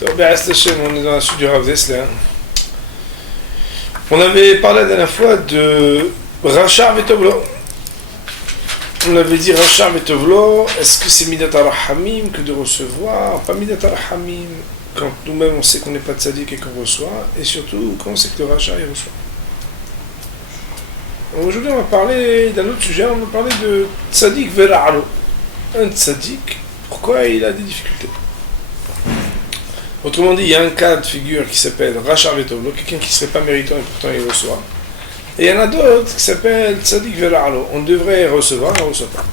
On est dans la suite du Rav Dessler. On avait parlé la dernière fois de Rachar Vetovlo. On avait dit Rachar Vetovlo, est-ce que c'est Midat Arahamim que de recevoir? Pas Midat Arahamim, quand nous-mêmes on sait qu'on n'est pas de Tzadik et qu'on reçoit, et surtout quand on sait que le Rachar il reçoit. Aujourd'hui on va parler d'un autre sujet, on va parler de Tzadik Vera'alo. Un Tzadik, pourquoi il a des difficultés? Autrement dit, il y a un cas de figure qui s'appelle Rachar Vetovlo, quelqu'un qui ne serait pas méritant et pourtant il reçoit. Et il y en a d'autres qui s'appellent Tzadik Vera'alo. On devrait recevoir, on ne reçoit pas.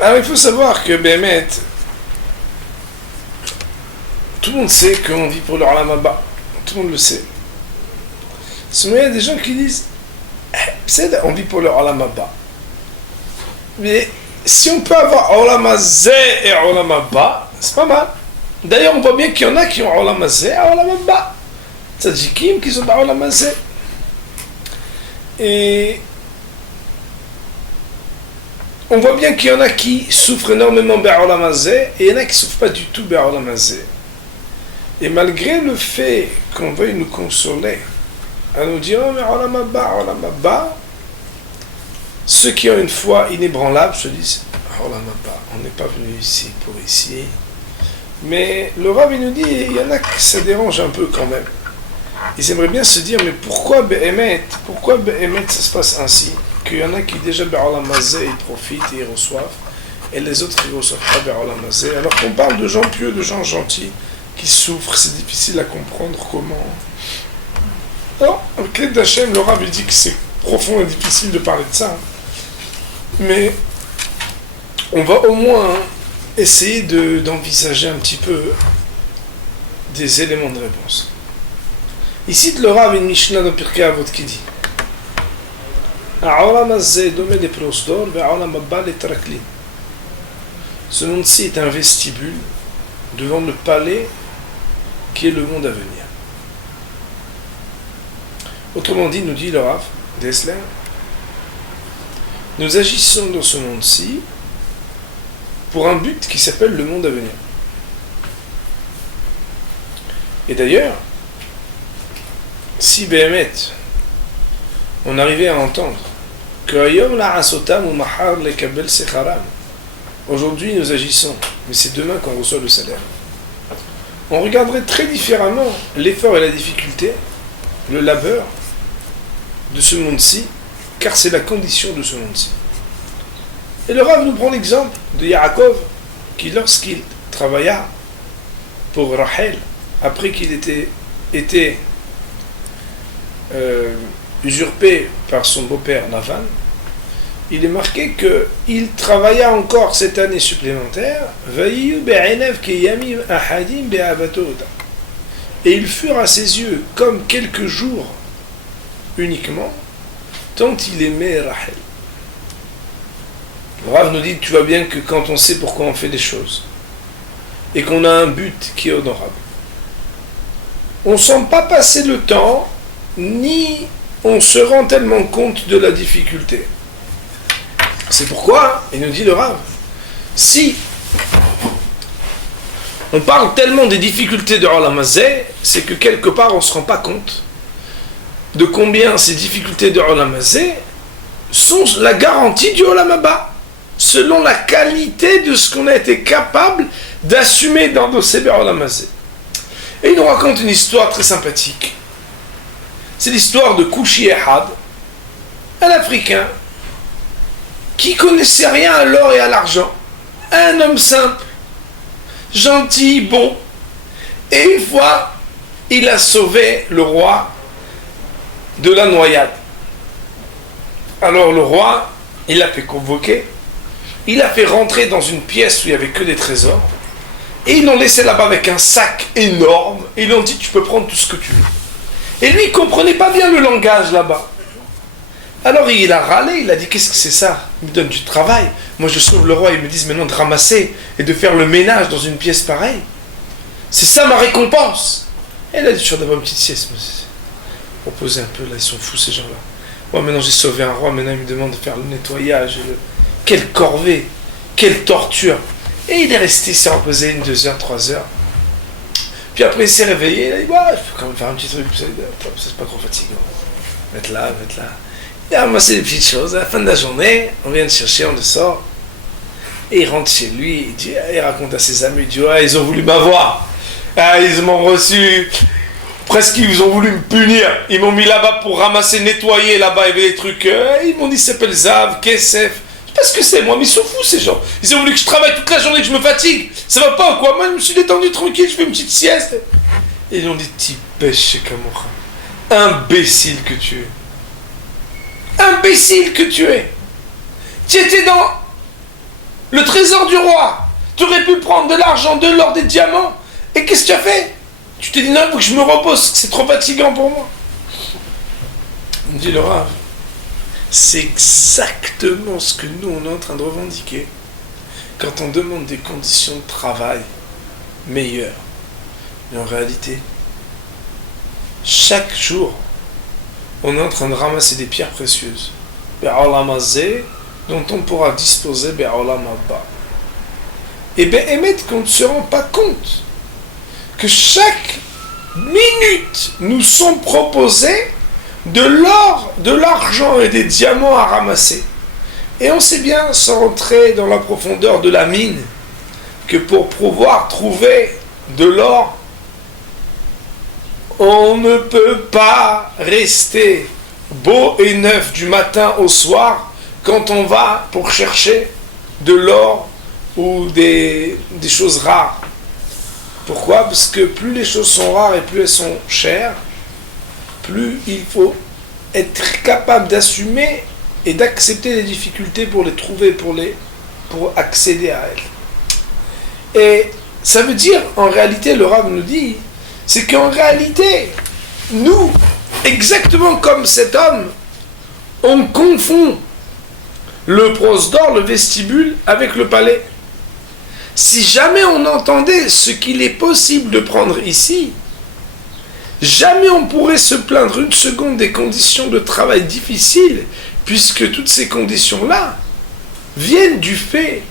Alors il faut savoir que Béhémet, tout le monde sait qu'on vit pour le Olam Haba. Tout le monde le sait. Sinon, il y a des gens qui disent on vit pour le Olam Haba. Mais si on peut avoir Olam Hazeh et Olam Haba, c'est pas mal. D'ailleurs, on voit bien qu'il y en a qui ont Olam Hazeh et Olam Haba. Tzadikim qui sont dans Olam Hazeh. Et on voit bien qu'il y en a qui souffrent énormément de Olam Hazeh et il y en a qui ne souffrent pas du tout de Olam Hazeh. Et malgré le fait qu'on veuille nous consoler, à nous dire oh mais Olam Haba, ceux qui ont une foi inébranlable se disent Olam Haba, on n'est pas venu ici pour ici. Mais le Rav il nous dit il y en a qui ça dérange un peu quand même. Ils aimeraient bien se dire mais pourquoi Béhémet ça se passe ainsi, qu'il y en a qui déjà Olam Hazeh ils profitent et ils reçoivent, et les autres ils ne reçoivent pas Olam Hazeh, alors qu'on parle de gens pieux, de gens gentils qui souffrent, c'est difficile à comprendre comment. Alors, avec l'aide d'Hachem, le Rav dit que c'est profond et difficile de parler de ça. Mais on va au moins essayer d'envisager un petit peu des éléments de réponse. Ici, le Rav une Mishnah dans Pirkei Avot qui dit ce monde-ci est un vestibule devant le palais qui est le monde à venir. Autrement dit, nous dit le Rav Dessler, nous agissons dans ce monde-ci pour un but qui s'appelle le monde à venir. Et d'ailleurs, si Béhémet, on arrivait à entendre que aujourd'hui nous agissons, mais c'est demain qu'on reçoit le salaire, on regarderait très différemment l'effort et la difficulté, le labeur de ce monde-ci, car c'est la condition de ce monde-ci. Et le Rav nous prend l'exemple de Yaakov, qui lorsqu'il travailla pour Rachel, après qu'il été usurpé par son beau-père Lavan, il est marqué qu'il travailla encore cette année supplémentaire, et ils furent à ses yeux comme quelques jours uniquement, tant il aimait Rachel. Le Rav nous dit, tu vois bien que quand on sait pourquoi on fait des choses, et qu'on a un but qui est honorable, on ne sent pas passer le temps, ni on se rend tellement compte de la difficulté. C'est pourquoi, il nous dit le Rav, si on parle tellement des difficultés de Olam Hazeh, c'est que quelque part on ne se rend pas compte de combien ces difficultés de Olam Hazeh sont la garantie du Olam Haba, selon la qualité de ce qu'on a été capable d'assumer dans nos Seber Olam Hazeh. Et il nous raconte une histoire très sympathique. C'est l'histoire de Kouchi Ehad, un Africain qui connaissait rien à l'or et à l'argent, un homme simple, gentil, bon, et une fois, il a sauvé le roi de la noyade. Alors le roi, il l'a fait convoquer, il l'a fait rentrer dans une pièce où il n'y avait que des trésors, et ils l'ont laissé là-bas avec un sac énorme, et ils lui ont dit tu peux prendre tout ce que tu veux. Et lui il ne comprenait pas bien le langage là-bas. Alors il a râlé, il a dit qu'est-ce que c'est ça? Il me donne du travail, moi je sauve le roi, ils me disent maintenant de ramasser et de faire le ménage dans une pièce pareille. C'est ça ma récompense. Et il a dit je vais d'avoir une petite sieste. Reposer un peu là, ils sont fous ces gens-là. Moi maintenant j'ai sauvé un roi, maintenant il me demande de faire le nettoyage. Quelle corvée, quelle torture. Et il est resté, il s'est reposé 2 heures, 3 heures. Puis après, il s'est réveillé, il a dit, ouais, il faut quand même faire un petit truc, c'est pas trop fatigant. Mettre là. Il a ramassé des petites choses. À la fin de la journée, on vient de chercher, on le sort. Et il rentre chez lui, il raconte à ses amis, il dit, ouais, ils ont voulu m'avoir. Ah, ils m'ont reçu. Presque, ils ont voulu me punir. Ils m'ont mis là-bas pour ramasser, nettoyer là-bas, il y avait des trucs. Ils m'ont dit, ça s'appelle Zav, Kesef. Parce que c'est moi, mais ils sont fous ces gens. Ils ont voulu que je travaille toute la journée, que je me fatigue. Ça va pas ou quoi? Moi je me suis détendu tranquille, je fais une petite sieste. Et ils ont dit, t'y pêches chez Kamora. Imbécile que tu es. Imbécile que tu es. Tu étais dans le trésor du roi. Tu aurais pu prendre de l'argent, de l'or, des diamants. Et qu'est-ce que tu as fait? Tu t'es dit, non, il faut que je me repose, c'est trop fatigant pour moi. Il me dit, le Rav, c'est exactement ce que nous, on est en train de revendiquer quand on demande des conditions de travail meilleures. Mais en réalité, chaque jour, on est en train de ramasser des pierres précieuses, dont on pourra disposer et bien, émettre qu'on ne se rend pas compte que chaque minute nous sont proposés de l'or, de l'argent et des diamants à ramasser. Et on sait bien, sans rentrer dans la profondeur de la mine, que pour pouvoir trouver de l'or, on ne peut pas rester beau et neuf du matin au soir quand on va pour chercher de l'or ou des choses rares. Pourquoi? Parce que plus les choses sont rares et plus elles sont chères, plus il faut être capable d'assumer et d'accepter les difficultés pour les trouver, pour accéder à elles. Et ça veut dire, en réalité, le Rav nous dit, c'est qu'en réalité, nous, exactement comme cet homme, on confond le prose d'or, le vestibule, avec le palais. Si jamais on entendait ce qu'il est possible de prendre ici, jamais on pourrait se plaindre une seconde des conditions de travail difficiles, puisque toutes ces conditions-là viennent du fait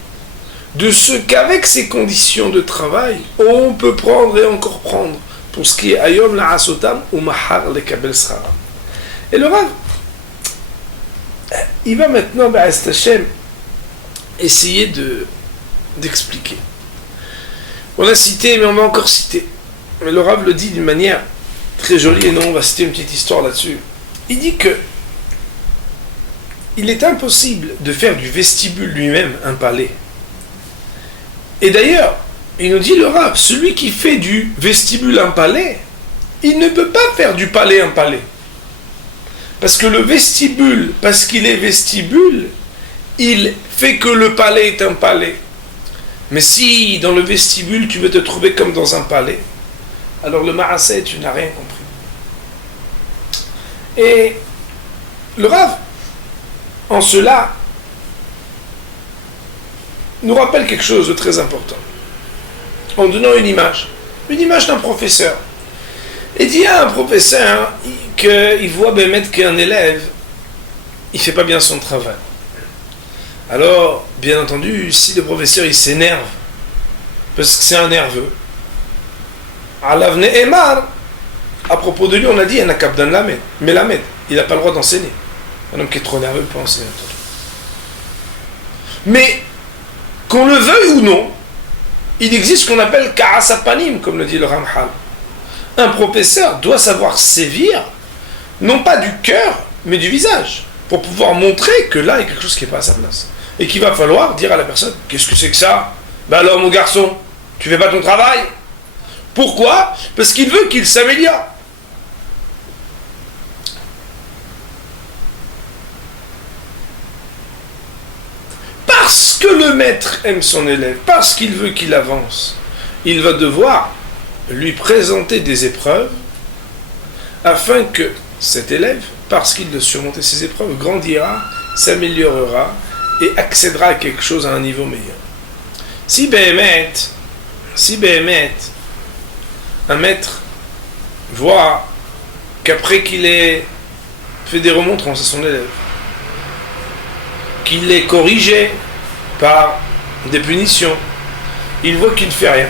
de ce qu'avec ces conditions de travail, on peut prendre et encore prendre, pour ce qui est Ayom la Asotam ou Mahar le Kabel Sraram. Et le Rav, il va maintenant, Ba'ast Hashem, essayer d'expliquer. On a cité, mais on va encore citer. Mais le Rav le dit d'une manière très jolie, et non, on va citer une petite histoire là-dessus. Il dit que il est impossible de faire du vestibule lui-même un palais. Et d'ailleurs, il nous dit le Rav, celui qui fait du vestibule un palais, il ne peut pas faire du palais un palais. Parce que le vestibule, parce qu'il est vestibule, il fait que le palais est un palais. Mais si dans le vestibule tu veux te trouver comme dans un palais, alors le Ma'aseh, tu n'as rien compris. Et le Rav, en cela, nous rappelle quelque chose de très important. En donnant une image d'un professeur. Et dit à un professeur qu'il voit mettre qu'un élève, il ne fait pas bien son travail. Alors, bien entendu, si le professeur il s'énerve, parce que c'est un nerveux, Alavne Emar, à propos de lui, on a dit, il y a un kabdan Melamed, il n'a pas le droit d'enseigner. Un homme qui est trop nerveux peut enseigner. Mais, qu'on le veuille ou non, il existe ce qu'on appelle Ka'asapanim, comme le dit le Ramchal. Un professeur doit savoir sévir, non pas du cœur, mais du visage, pour pouvoir montrer que là, il y a quelque chose qui n'est pas à sa place. Et qu'il va falloir dire à la personne, qu'est-ce que c'est que ça? Ben alors mon garçon, tu fais pas ton travail? Pourquoi? Parce qu'il veut qu'il s'améliore. Parce que le maître aime son élève, parce qu'il veut qu'il avance, il va devoir lui présenter des épreuves afin que cet élève, parce qu'il doit surmonter ces épreuves, grandira, s'améliorera et accédera à quelque chose à un niveau meilleur. Si Béhémet, un maître voit qu'après qu'il ait fait des remontrances à son élève, qu'il l'ait corrigé par des punitions, il voit qu'il ne fait rien.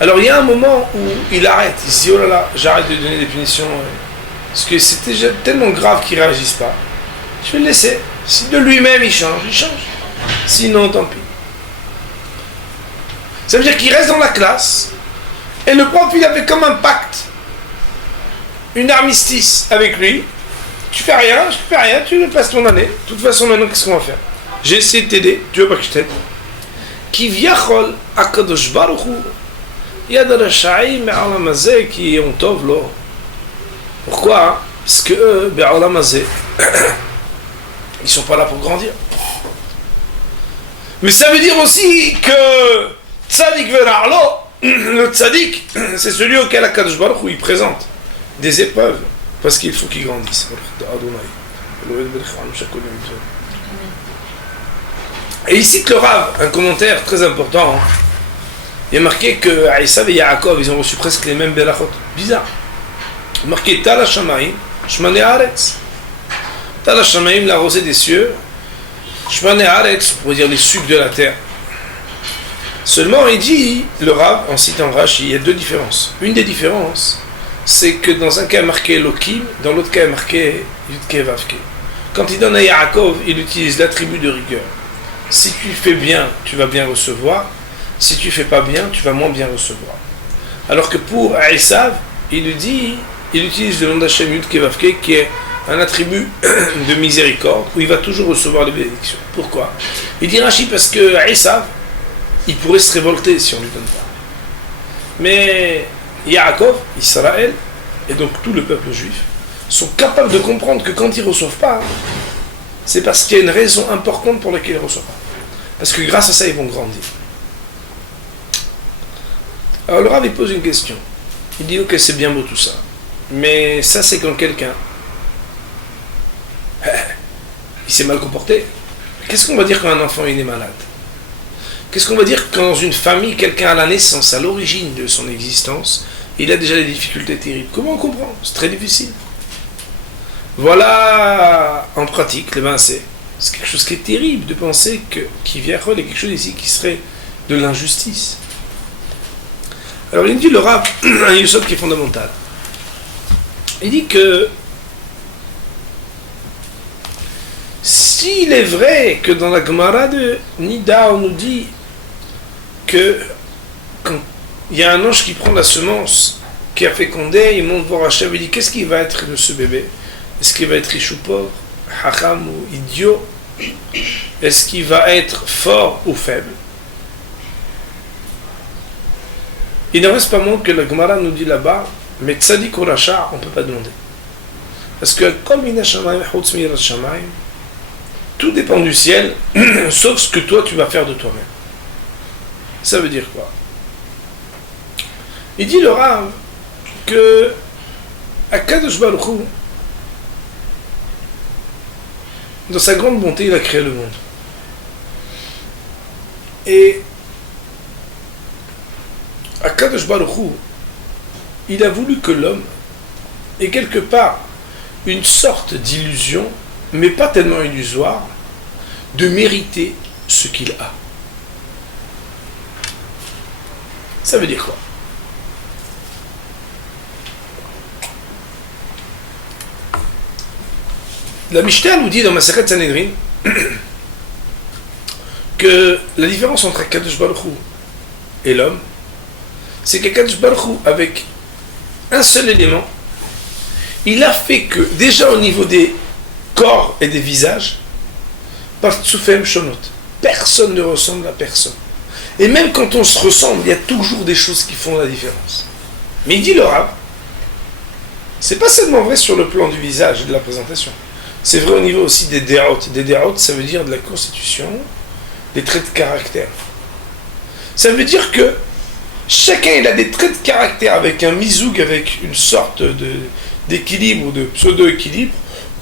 Alors il y a un moment où il arrête, il se dit oh là là, j'arrête de donner des punitions, parce que c'était déjà tellement grave qu'il ne réagisse pas. Je vais le laisser. Si de lui-même il change, il change. Sinon, tant pis. Ça veut dire qu'il reste dans la classe, et le prof il avait comme un pacte, une armistice avec lui. Tu fais rien, je fais rien, tu passes ton année. De toute façon, maintenant, qu'est-ce qu'on va faire? J'ai essayé de t'aider, tu veux pas que je t'aide? Qui viachol akadosh baruch hu yad rashaim me'alam hazeh ki yom tov lo. Pourquoi? Parce que eux, be'alam hazeh, ils sont pas là pour grandir. Mais ça veut dire aussi que tzadik verarlo, le tzadik, c'est celui auquel akadosh baruch hu il présente des épreuves. Parce qu'il faut qu'il grandisse. Et il cite le Rav, un commentaire très important. Il y a marqué que Aïsav et Yaakov, ils ont reçu presque les mêmes berachot. Bizarre. Il y a marqué Tal HaShamayim, Shmane Haaretz. Tal HaShamayim, la rosée des cieux. Shmane Haaretz, on pourrait dire les sucs de la terre. Seulement, il dit, le Rav, en citant Rashi, il y a deux différences. Une des différences, c'est que dans un cas marqué Elohim, dans l'autre cas marqué Yudke Vavke. Quand il donne à Yaakov, il utilise l'attribut de rigueur. Si tu fais bien, tu vas bien recevoir. Si tu fais pas bien, tu vas moins bien recevoir. Alors que pour Esav, il utilise le nom d'Hachem Yudke Vavke, qui est un attribut de miséricorde, où il va toujours recevoir les bénédictions. Pourquoi? Il dit Rashi parce que Esav, il pourrait se révolter si on lui donne pas. Mais Yaakov, Israël, et donc tout le peuple juif, sont capables de comprendre que quand ils ne reçoivent pas, c'est parce qu'il y a une raison importante pour laquelle ils ne reçoivent pas. Parce que grâce à ça, ils vont grandir. Alors le Rav, il pose une question. Il dit, ok, c'est bien beau tout ça, mais ça, c'est quand quelqu'un, il s'est mal comporté. Qu'est-ce qu'on va dire quand un enfant il est malade? Qu'est-ce qu'on va dire quand dans une famille, quelqu'un à la naissance, à l'origine de son existence, il a déjà des difficultés terribles? Comment on comprend? C'est très difficile. Voilà, en pratique, c'est quelque chose qui est terrible de penser qu'il vient il y a quelque chose ici qui serait de l'injustice. Alors il dit le Rav, un yusod qui est fondamental. Il dit que s'il est vrai que dans la Gemara de Nida, on nous dit que quand il y a un ange qui prend la semence qui a fécondé, il monte voir Hachem, il dit qu'est-ce qui va être de ce bébé? Est-ce qu'il va être riche ou pauvre, hacham ou idiot? Est-ce qu'il va être fort ou faible? Il ne reste pas moins que la Gemara nous dit là-bas, mais tzadik ou racha, on ne peut pas demander. Parce que comme tout dépend du ciel, sauf ce que toi tu vas faire de toi-même. Ça veut dire quoi? Il dit le Rav que Akadosh Baruch Hu, dans sa grande bonté, il a créé le monde. Et Akadosh Baruch Hu, il a voulu que l'homme ait quelque part une sorte d'illusion, mais pas tellement illusoire, de mériter ce qu'il a. Ça veut dire quoi? La Mishnah nous dit dans Masechet Sanhedrin que la différence entre Akadosh Baruch Hu et l'homme, c'est qu'Akadosh Baruch Hu, avec un seul élément, il a fait que, déjà au niveau des corps et des visages, Partsufem Shonot, personne ne ressemble à personne. Et même quand on se ressemble, il y a toujours des choses qui font la différence. Mais il dit le Rav, c'est pas seulement vrai sur le plan du visage et de la présentation. C'est vrai au niveau aussi des déraut. Des déraut, ça veut dire de la constitution, des traits de caractère. Ça veut dire que chacun il a des traits de caractère avec un misoug, avec une sorte d'équilibre ou de pseudo-équilibre,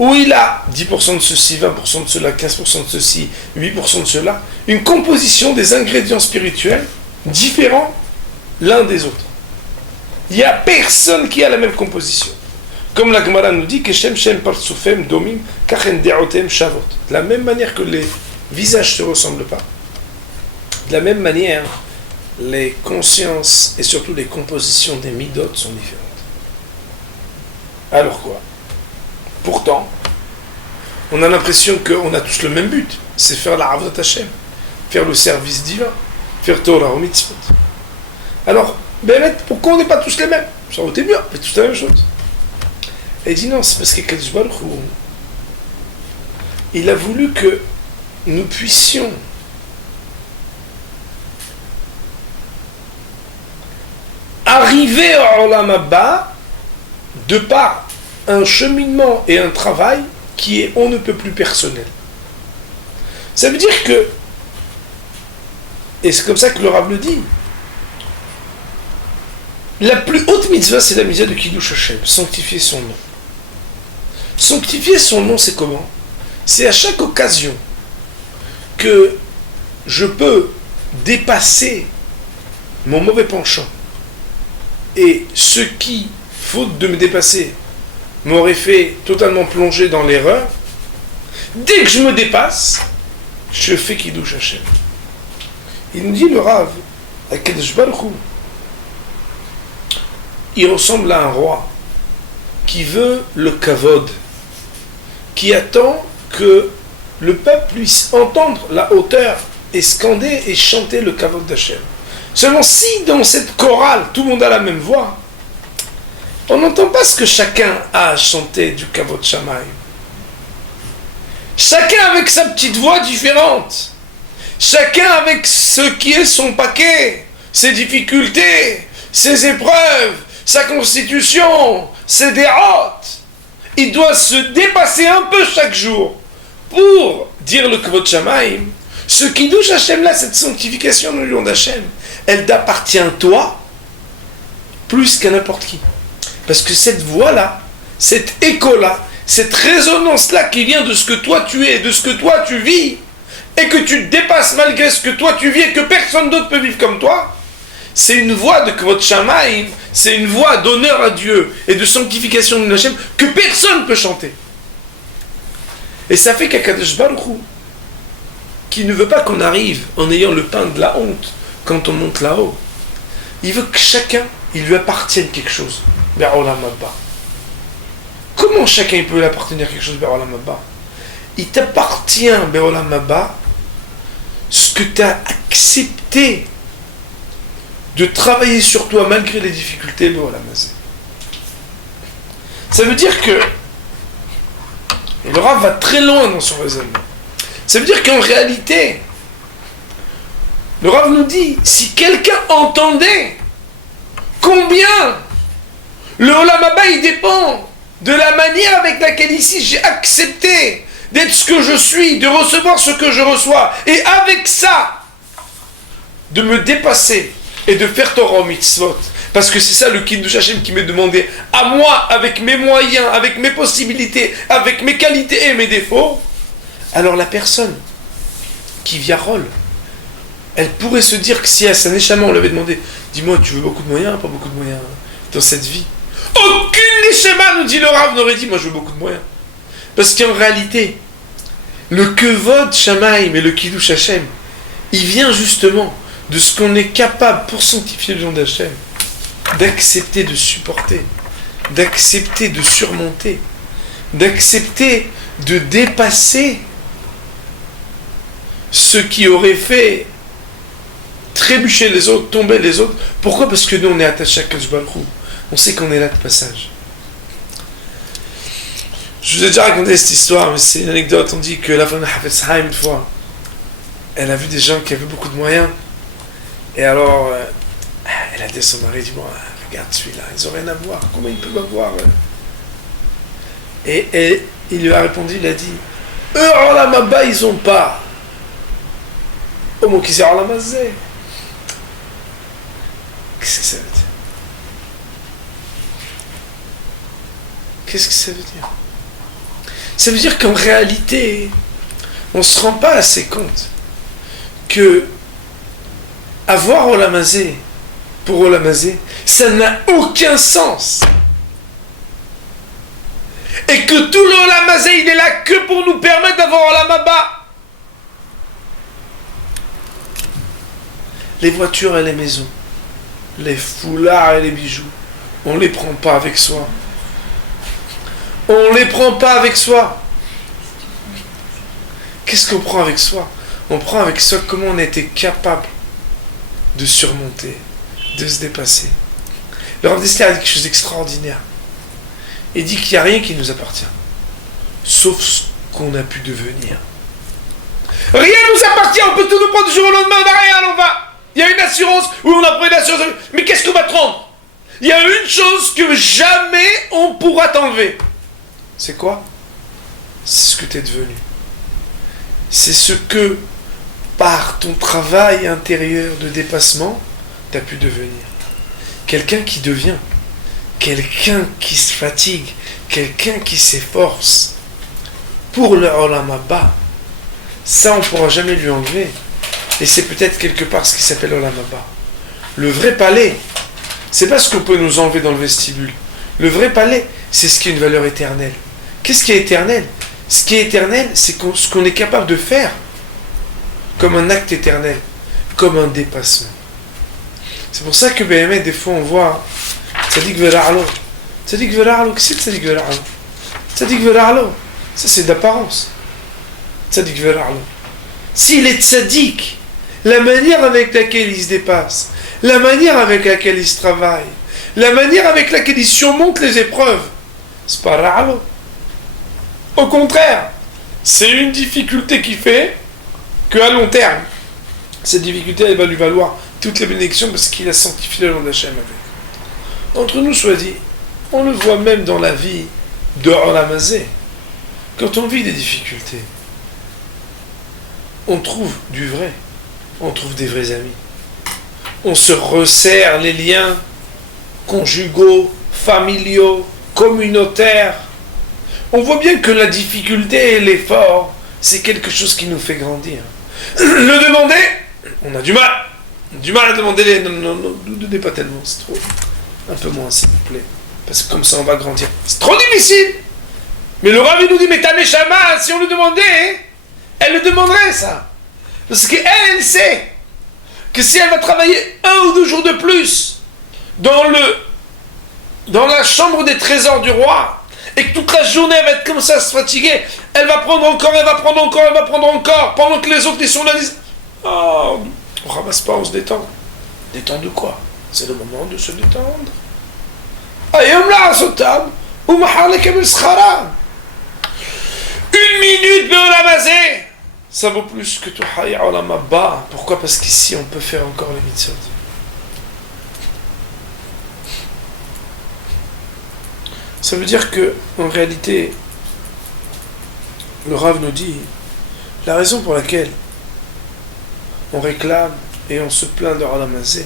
où il a 10% de ceci, 20% de cela, 15% de ceci, 8% de cela, une composition des ingrédients spirituels différents l'un des autres. Il n'y a personne qui a la même composition. Comme la Gemara nous dit que Shem Shem Partsufem Domim Kachen Deotem Shavot. De la même manière que les visages ne se ressemblent pas, de la même manière les consciences et surtout les compositions des midot sont différentes. Alors quoi? Pourtant, on a l'impression qu'on a tous le même but, c'est faire la Avodat Hashem, faire le service divin, faire Torah ou mitzvot. Alors, ben, pourquoi on n'est pas tous les mêmes? Ça aurait été bien, on fait tous la même chose. Et il dit non, c'est parce que Kadosh Baruch Hu, il a voulu que nous puissions arriver au Olam Haba de par un cheminement et un travail qui est on ne peut plus personnel. Ça veut dire que, et c'est comme ça que le Rav le dit, la plus haute mitzvah, c'est la mitzvah de Kiddush Hashem, sanctifier son nom. Sanctifier son nom, c'est comment? C'est à chaque occasion que je peux dépasser mon mauvais penchant et ce qui, faute de me dépasser, m'aurait fait totalement plonger dans l'erreur. Dès que je me dépasse, je fais Kiddush Hashem. Il nous dit le Rav, à Kadosh Baruch Hu, il ressemble à un roi qui veut le kavod, qui attend que le peuple puisse entendre la hauteur et scander et chanter le kavod d'Hachem. Seulement si dans cette chorale tout le monde a la même voix, on n'entend pas ce que chacun a à chanter du kavod Shamayim. Chacun avec sa petite voix différente, chacun avec ce qui est son paquet, ses difficultés, ses épreuves, sa constitution, ses déroutes. Il doit se dépasser un peu chaque jour pour dire le Kvod Shamaim. Ce qui douche Hachem là, cette sanctification du nom d'Hachem, elle t'appartient toi plus qu'à n'importe qui. Parce que cette voix-là, cet écho-là, cette résonance-là qui vient de ce que toi tu es, de ce que toi tu vis, et que tu dépasses malgré ce que toi tu vis et que personne d'autre peut vivre comme toi, c'est une voix de Kvod Shamaim, c'est une voix d'honneur à Dieu et de sanctification de Hachem que personne ne peut chanter. Et ça fait qu'Akadosh Baruch Hu, qui ne veut pas qu'on arrive en ayant le pain de la honte quand on monte là-haut, il veut que chacun, il lui appartienne quelque chose vers Olam Haba. Comment chacun peut lui appartenir quelque chose vers Olam Haba? Il t'appartient vers Olam Haba ce que tu as accepté de travailler sur toi malgré les difficultés vers Olam Hazé. Ça veut dire que le Rav va très loin dans son raisonnement. Ça veut dire qu'en réalité, le Rav nous dit, si quelqu'un entendait combien le Olam Haba il dépend de la manière avec laquelle ici j'ai accepté d'être ce que je suis, de recevoir ce que je reçois, et avec ça, de me dépasser et de faire Torah mitzvot, parce que c'est ça le Kiddush Hashem qui m'est demandé à moi, avec mes moyens, avec mes possibilités, avec mes qualités et mes défauts. Alors la personne qui viarole, elle pourrait se dire que si à sa neshama on lui avait demandé, dis-moi, tu veux beaucoup de moyens, pas beaucoup de moyens dans cette vie, aucune neshama, nous dit le Rav, n'aurait dit moi je veux beaucoup de moyens. Parce qu'en réalité, le Kevod Shamaim et le Kiddush Hashem, il vient justement de ce qu'on est capable pour sanctifier le nom d'Hachem, d'accepter de supporter, d'accepter de surmonter, d'accepter de dépasser ce qui aurait fait trébucher les autres, tomber les autres. Pourquoi? Parce que nous on est attachés à Kadosh Baruch Hu. On sait qu'on est là de passage. Je vous ai déjà raconté cette histoire, mais c'est une anecdote. On dit que la femme de Hafetz Haim, une fois, elle a vu des gens qui avaient beaucoup de moyens. Et alors, elle a dit à son mari, dis-moi, regarde celui-là, ils n'ont rien à voir, comment ils peuvent avoir et il lui a répondu, il a dit, eux, Olam Haba, ils n'ont pas. Au mot qui c'est Olam Hazé. Qu'est-ce que ça veut dire? Qu'est-ce que ça veut dire? Ça veut dire qu'en réalité, on ne se rend pas assez compte que avoir Olam Hazé pour Olam Hazé, ça n'a aucun sens. Et que tout le Olam Hazé, il est là que pour nous permettre d'avoir Olam Haba. les voitures et les maisons, les foulards et les bijoux, on ne les prend pas avec soi. On ne les prend pas avec soi. Qu'est-ce qu'on prend avec soi? On prend avec soi comment on a été capable de surmonter, de se dépasser. Le Rav Dessler a dit quelque chose d'extraordinaire. Il dit qu'il n'y a rien qui nous appartient, sauf ce qu'on a pu devenir. Rien ne nous appartient, on peut tout nous prendre du jour au lendemain, on n'a rien, on va. Il y a une assurance, oui on a pris une assurance, mais qu'est-ce qu'on va te rendre? Il y a une chose que jamais on pourra t'enlever. C'est quoi? C'est ce que tu es devenu. C'est ce que, par ton travail intérieur de dépassement, tu as pu devenir. Quelqu'un qui devient, quelqu'un qui se fatigue, quelqu'un qui s'efforce pour le Olam Haba. Ça, on ne pourra jamais lui enlever. Et c'est peut-être quelque part ce qui s'appelle Olam Haba. Le vrai palais, c'est pas ce qu'on peut nous enlever dans le vestibule. Le vrai palais, c'est ce qui a une valeur éternelle. Qu'est-ce qui est éternel? Ce qui est éternel, c'est ce qu'on est capable de faire comme un acte éternel, comme un dépassement. C'est pour ça que des fois on voit Tzadik Vera'alo. Tzadik Vera'alo, qu'est-ce que c'est Tzadik Vera'alo? Tzadik Vera'alo, ça c'est d'apparence. Tzadik Vera'alo. S'il est tzaddik, la manière avec laquelle il se dépasse, la manière avec laquelle il se travaille, la manière avec laquelle il surmonte les épreuves, c'est pas Ra'alo. Au contraire, c'est une difficulté qui fait qu'à long terme, cette difficulté elle va lui valoir toutes les bénédictions parce qu'il a sanctifié le nom d'Hachem avec. Entre nous soit dit, on le voit même dans la vie de Olam Hazé. Quand on vit des difficultés, on trouve du vrai, on trouve des vrais amis. On se resserre les liens conjugaux, familiaux, communautaires. On voit bien que la difficulté et l'effort, c'est quelque chose qui nous fait grandir. Le demander, on a du mal. Du mal à demander les... Non, ne donnez pas tellement, c'est trop. Un peu moins, s'il vous plaît. Parce que comme ça, on va grandir. C'est trop difficile. Mais le Rav, il nous dit, mais ta Neshama, si on lui demandait, elle le demanderait, ça. Parce qu'elle, elle sait que si elle va travailler 1 ou 2 jours de plus dans la chambre des trésors du roi, et que toute la journée elle va être comme ça, se fatiguer, elle va prendre encore, elle va prendre encore, pendant que les autres ils sont là, disent oh, on ramasse pas, on se détend. Détend de quoi? C'est le moment de se détendre. Ayom la sotab, ou mahalek abel schara. 1 minute de Olam Hazé, ça vaut plus que tout Hayya Olam Haba. Pourquoi? Parce qu'ici on peut faire encore les mitzvot. Ça veut dire que, en réalité, le Rav nous dit, la raison pour laquelle on réclame et on se plaint de Olam Hazé,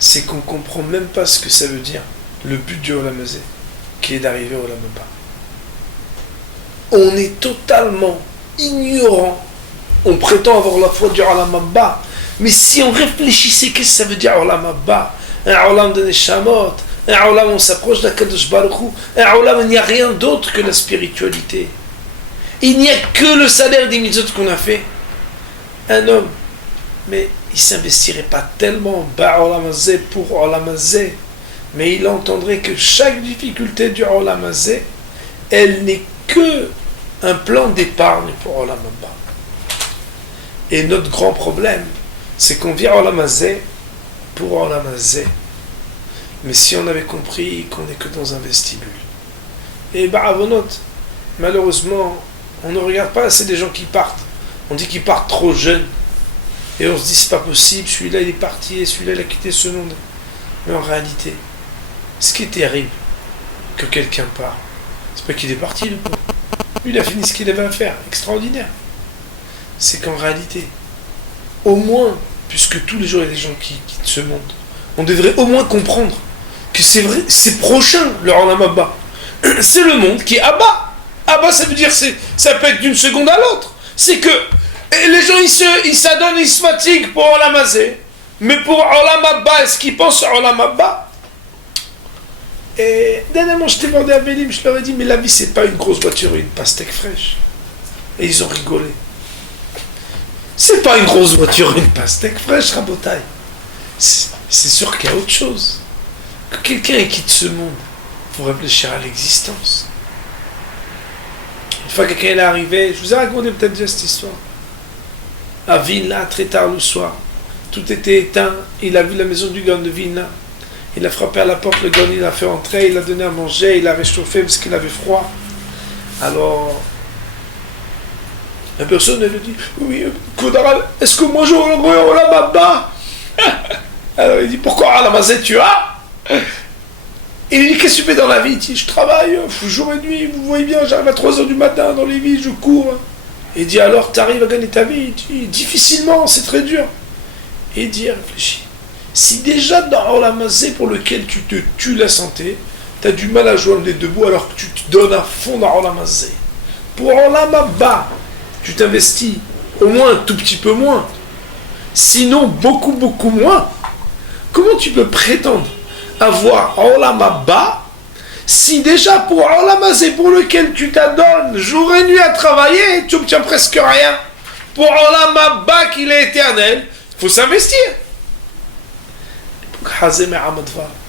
c'est qu'on ne comprend même pas ce que ça veut dire, le but du Olam Hazé, qui est d'arriver au Olam Haba. On est totalement ignorant, on prétend avoir la foi du Olam Haba, mais si on réfléchissait, qu'est-ce que ça veut dire Olam Haba? Un Olam de Neshamot, un Olam où on s'approche d'Akadosh Baruch Hu, un Olam où il n'y a rien d'autre que la spiritualité. Il n'y a que le salaire des mitzvot qu'on a fait. Un homme, mais il ne s'investirait pas tellement bas Olam Hazé pour Olam Hazé, mais il entendrait que chaque difficulté du Olam Hazé, elle n'est que un plan d'épargne pour Olam Haba. Et notre grand problème, c'est qu'on vit Olam Hazé pour Olam Hazé. Mais si on avait compris qu'on n'est que dans un vestibule. Et Ba'avonot, malheureusement, on ne regarde pas assez des gens qui partent. On dit qu'ils partent trop jeunes. Et on se dit, c'est pas possible, celui-là il est parti et celui-là il a quitté ce monde. Mais en réalité, ce qui est terrible, que quelqu'un part, c'est pas qu'il est parti, le pauvre. Lui, il a fini ce qu'il avait à faire. Extraordinaire. C'est qu'en réalité, au moins, puisque tous les jours il y a des gens qui quittent ce monde, on devrait au moins comprendre que c'est vrai, c'est prochain, le Olam Haba. C'est le monde qui est Abba. Abba, ça veut dire, ça peut être d'une seconde à l'autre. C'est que les gens, ils s'adonnent, ils se fatiguent pour Olam Hazé. Mais pour Olam Haba, est-ce qu'ils pensent à Olam Haba? Et dernièrement, je demandé à Bélim, je leur ai dit, mais la vie, c'est pas une grosse voiture et une pastèque fraîche. Et ils ont rigolé. C'est pas une grosse voiture, une pastèque fraîche, rabotaille. C'est sûr qu'il y a autre chose. Que quelqu'un quitte ce monde pour réfléchir à l'existence. Une fois que quelqu'un est arrivé, je vous ai raconté peut-être déjà cette histoire. À Vilna, très tard le soir, tout était éteint. Il a vu la maison du Gaon de Vilna. Il a frappé à la porte, le Gaon, il a fait entrer, il a donné à manger, il a réchauffé parce qu'il avait froid. Alors, la personne, elle lui dit, oui, Koudara, est-ce que moi j'aurai le Olam Haba? Alors il dit, pourquoi Olam Hazé tu as? Et il dit, qu'est-ce que tu fais dans la vie? Il dit, je travaille, jour et nuit, vous voyez bien, j'arrive à 3h du matin dans les villes, je cours. Il dit, alors tu arrives à gagner ta vie? Il dit, difficilement, c'est très dur. Et il dit, réfléchis. Si déjà dans Olam Hazé pour lequel tu te tues la santé, tu as du mal à joindre les deux bouts alors que tu te donnes à fond dans Olam Hazé. Pour Olam Haba, tu t'investis au moins un tout petit peu moins. Sinon, beaucoup, beaucoup moins. Comment tu peux prétendre avoir Olam Haba si déjà pour Olam Hazé pour lequel tu t'adonnes jour et nuit à travailler, tu obtiens presque rien? Pour Olam Haba qu'il est éternel, il faut s'investir.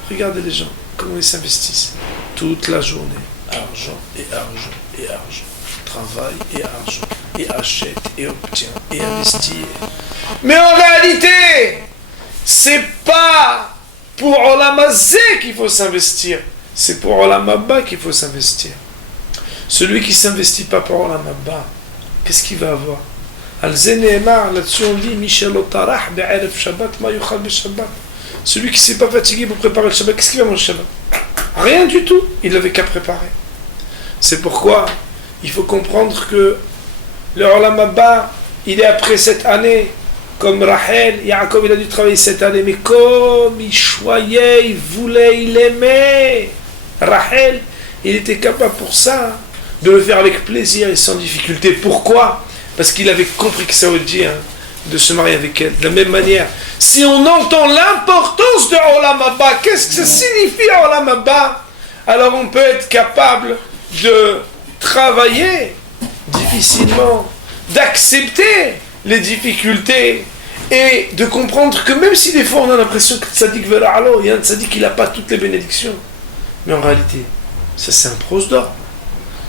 Regardez les gens, comment ils s'investissent toute la journée. Argent et argent et argent. Travail et argent. Et achète et obtient et investit. Mais en réalité, c'est pas pour Olam Hazé qu'il faut s'investir. C'est pour Olam Haba qu'il faut s'investir. Celui qui ne s'investit pas pour Olam Haba, qu'est-ce qu'il va avoir? Al-Zeneemar, là-dessus on dit Michel Otarah, be'eref Shabbat, ma yuchal be-Shabbat. Celui qui ne s'est pas fatigué pour préparer le Shabbat, qu'est-ce qu'il va manger le Shabbat? Rien du tout, il n'avait qu'à préparer. C'est pourquoi il faut comprendre que le Olam Haba, il est après cette année, comme Rachel, Yaakov il a dû travailler cette année, mais comme il choyait, il voulait, il aimait Rachel, il était capable pour ça, de le faire avec plaisir et sans difficulté. Pourquoi? Parce qu'il avait compris que ça veut dire de se marier avec elle. De la même manière, si on entend l'importance de Olam Haba, qu'est-ce que ça signifie Olam Haba? Alors on peut être capable de travailler difficilement, d'accepter les difficultés et de comprendre que même si des fois on a l'impression que Tzadik Vera'alo, il y a un Tzadik qui n'a pas toutes les bénédictions, mais en réalité, ça c'est un prosdor,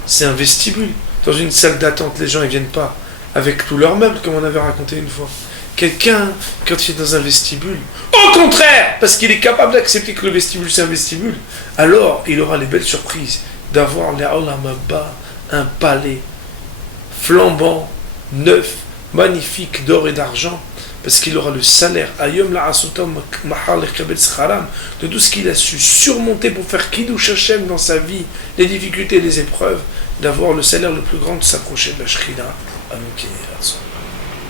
c'est un vestibule. Dans une salle d'attente, les gens ne viennent pas avec tous leurs meubles, comme on avait raconté une fois. Quelqu'un, quand il est dans un vestibule, au contraire, parce qu'il est capable d'accepter que le vestibule c'est un vestibule, alors il aura les belles surprises d'avoir les Olam Haba, un palais flambant, neuf, magnifique d'or et d'argent, parce qu'il aura le salaire de tout ce qu'il a su surmonter pour faire Kiddush Hashem dans sa vie, les difficultés et les épreuves, d'avoir le salaire le plus grand de s'approcher de la Shrina. Amen.